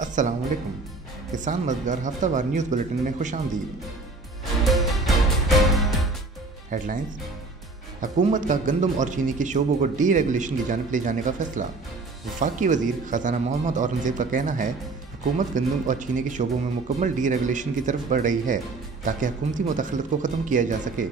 अस्सलामुअलैकुम। किसान मददगार हफ्तावार न्यूज़ बुलेटिन में खुशामदीद। हेडलाइंस। हुकूमत का गंदम और चीनी के शोबों को डी रेगुलेशन की जानिब ले जाने का फैसला। वफाकी वज़ीर ख़जाना मोहम्मद औरंगज़ेब का कहना है हुकूमत गंदम और चीनी के शोबों में मुकम्मल डी रेगुलेशन की तरफ बढ़ रही है ताकि हुकूमती मुदाखलत को ख़त्म किया जा सके।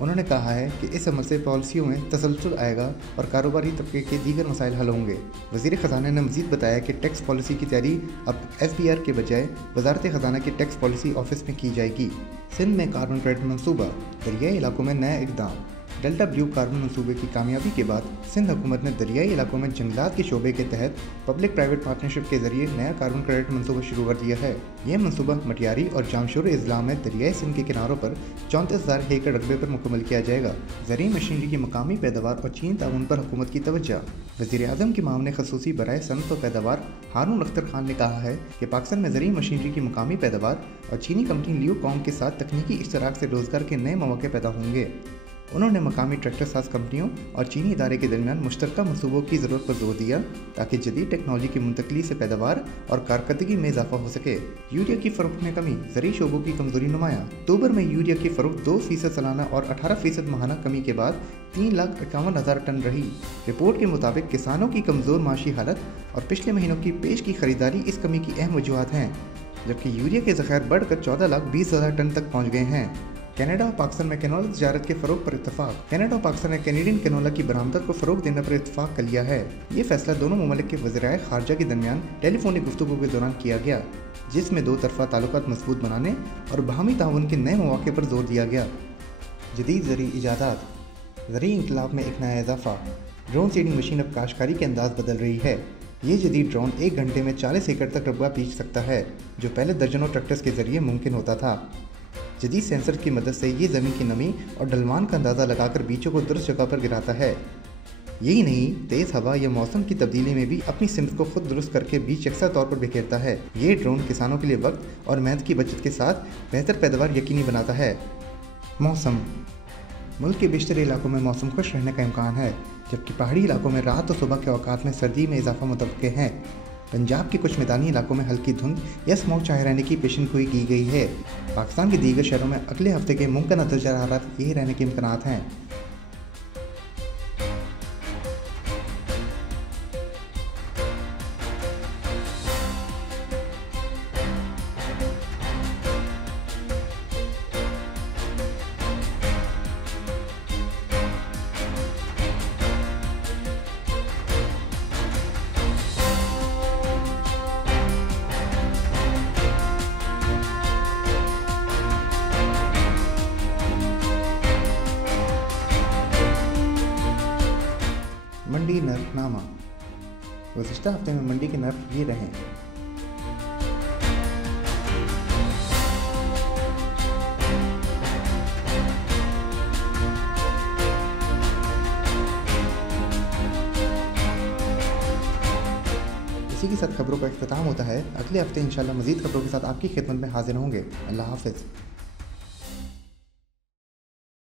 उन्होंने कहा है कि इस अमल से पॉलिसियों में तसलसल आएगा और कारोबारी तबके के दीगर मसाइल हल होंगे। वज़ीर ख़जाना ने मज़ीद बताया कि टैक्स पॉलिसी की तैयारी अब SBR के बजाय वज़ारत ख़जाना के टैक्स पॉलिसी ऑफिस में की जाएगी। सिंध में कार्बन क्रेडिट मनसूबा, दरियाई इलाकों में नया इक़दाम। डेल्टा ब्लू कार्बन मनसूबे की कामयाबी के बाद सिंध हुकूमत ने दरियाई इलाकों में जंगलात के शोबे के तहत पब्लिक प्राइवेट पार्टनरशिप के जरिए नया कार्बन क्रेडिट मनसूबा शुरू कर दिया है। यह मनसूबा मटियारी और जामशोर अजला में दरियाई सिंध के किनारों पर 34,000 एकड़ रकबे पर मुकम्मल किया जाएगा। ज़रूरी मशीनरी की मकामी पैदावार और चीनी ताउन पर हुकूमत की तवज्जो। वज़ीर-ए-आज़म के मामले खसूसी बराए सनत व पैदावार हारून अख्तर खान ने कहा है कि पाकिस्तान में ज़रूरी मशीनरी की मकामी पैदावार और चीनी कंपनी लियो कॉम के साथ तकनीकी इश्तराक से रोज़गार के नए मौके पैदा होंगे। उन्होंने मकामी ट्रैक्टर साज कंपनियों और चीनी इदारे के दरमियान मुश्तरका मनसूबों की ज़रूरत पर जोर दिया ताकि जदीद टेक्नोलॉजी की मुंतकली से पैदावार और कारकर्दगी में इजाफा हो सके। यूरिया की फ़रोख्त में कमी, ज़रूरी शोबों की कमजोरी नुमाया। अक्टूबर में यूरिया की फ़रोख्त 2% सालाना और 18% माहाना कमी के बाद 3,51,000 टन रही। रिपोर्ट के मुताबिक किसानों की कमज़ोर माशी हालत और पिछले महीनों की पेश की खरीदारी इस कमी की अहम वजूहत हैं, जबकि यूरिया के ज़ख़ायर बढ़कर 14,20,000 टन तक पहुँच गए हैं। कनाडा और पाकिस्तान में कैनोला तजारत के फ़रोग पर इत्तफाक। कनाडा और पाकिस्तान ने कैनेडियन कैनोला की बरामदत को फ़रोग देने पर इत्तफाक कर लिया है। ये फैसला दोनों ममालिक के वज़ीराए ख़ारजा के दरमियान टेलीफोनिक गुफ्तगू के दौरान किया गया, जिसमें दो तरफ़ा ताल्लुकात मज़बूत बनाने और बाहमी ताउन के नए मौक़े पर जोर दिया गया। जदीद ज़रूरी इजादात। ज़रूरी इंकलाब में एक नया इजाफा। ड्रोन सीडिंग मशीन अब काश्तकारी के अंदाज़ बदल रही है। ये जदीद ड्रोन 1 घंटे में 40 एकड़ तक रकबा बींच सकता है, जो पहले दर्जनों ट्रैक्टर्स के जरिए मुमकिन होता था। जदीद सेंसर की मदद से ये ज़मीन की नमी और ढलवान का अंदाज़ा लगाकर बीजों को दुरुस्त जगह पर गिराता है। यही नहीं, तेज़ हवा या मौसम की तब्दीली में भी अपनी सिमत को खुद दुरुस्त करके बीज यकसा तौर पर बिखेरता है। ये ड्रोन किसानों के लिए वक्त और मेहनत की बचत के साथ बेहतर पैदावार यकीनी बनाता है। मौसम। मुल्क के बेशतर इलाकों में मौसम खुश रहने का इम्कान है, जबकि पहाड़ी इलाकों में रात और सुबह के औकात में सर्दी में इजाफा मुतवक्के है। पंजाब के कुछ मैदानी इलाकों में हल्की धुंध या स्मोक छाए रहने की पेशेनगोई की गई है। पाकिस्तान के दीगर शहरों में अगले हफ्ते के मुमकिन दर्जा हरारत यही रहने के इम्कानात हैं। मंडी नर्फनामा। गुज़िश्ता हफ्ते में मंडी के नर्फ ये रहे। इसी के साथ खबरों का इख्तिताम होता है। अगले हफ्ते इंशाल्लाह मज़ीद खबरों के साथ आपकी खिदमत में हाजिर होंगे। अल्लाह हाफ़िज़।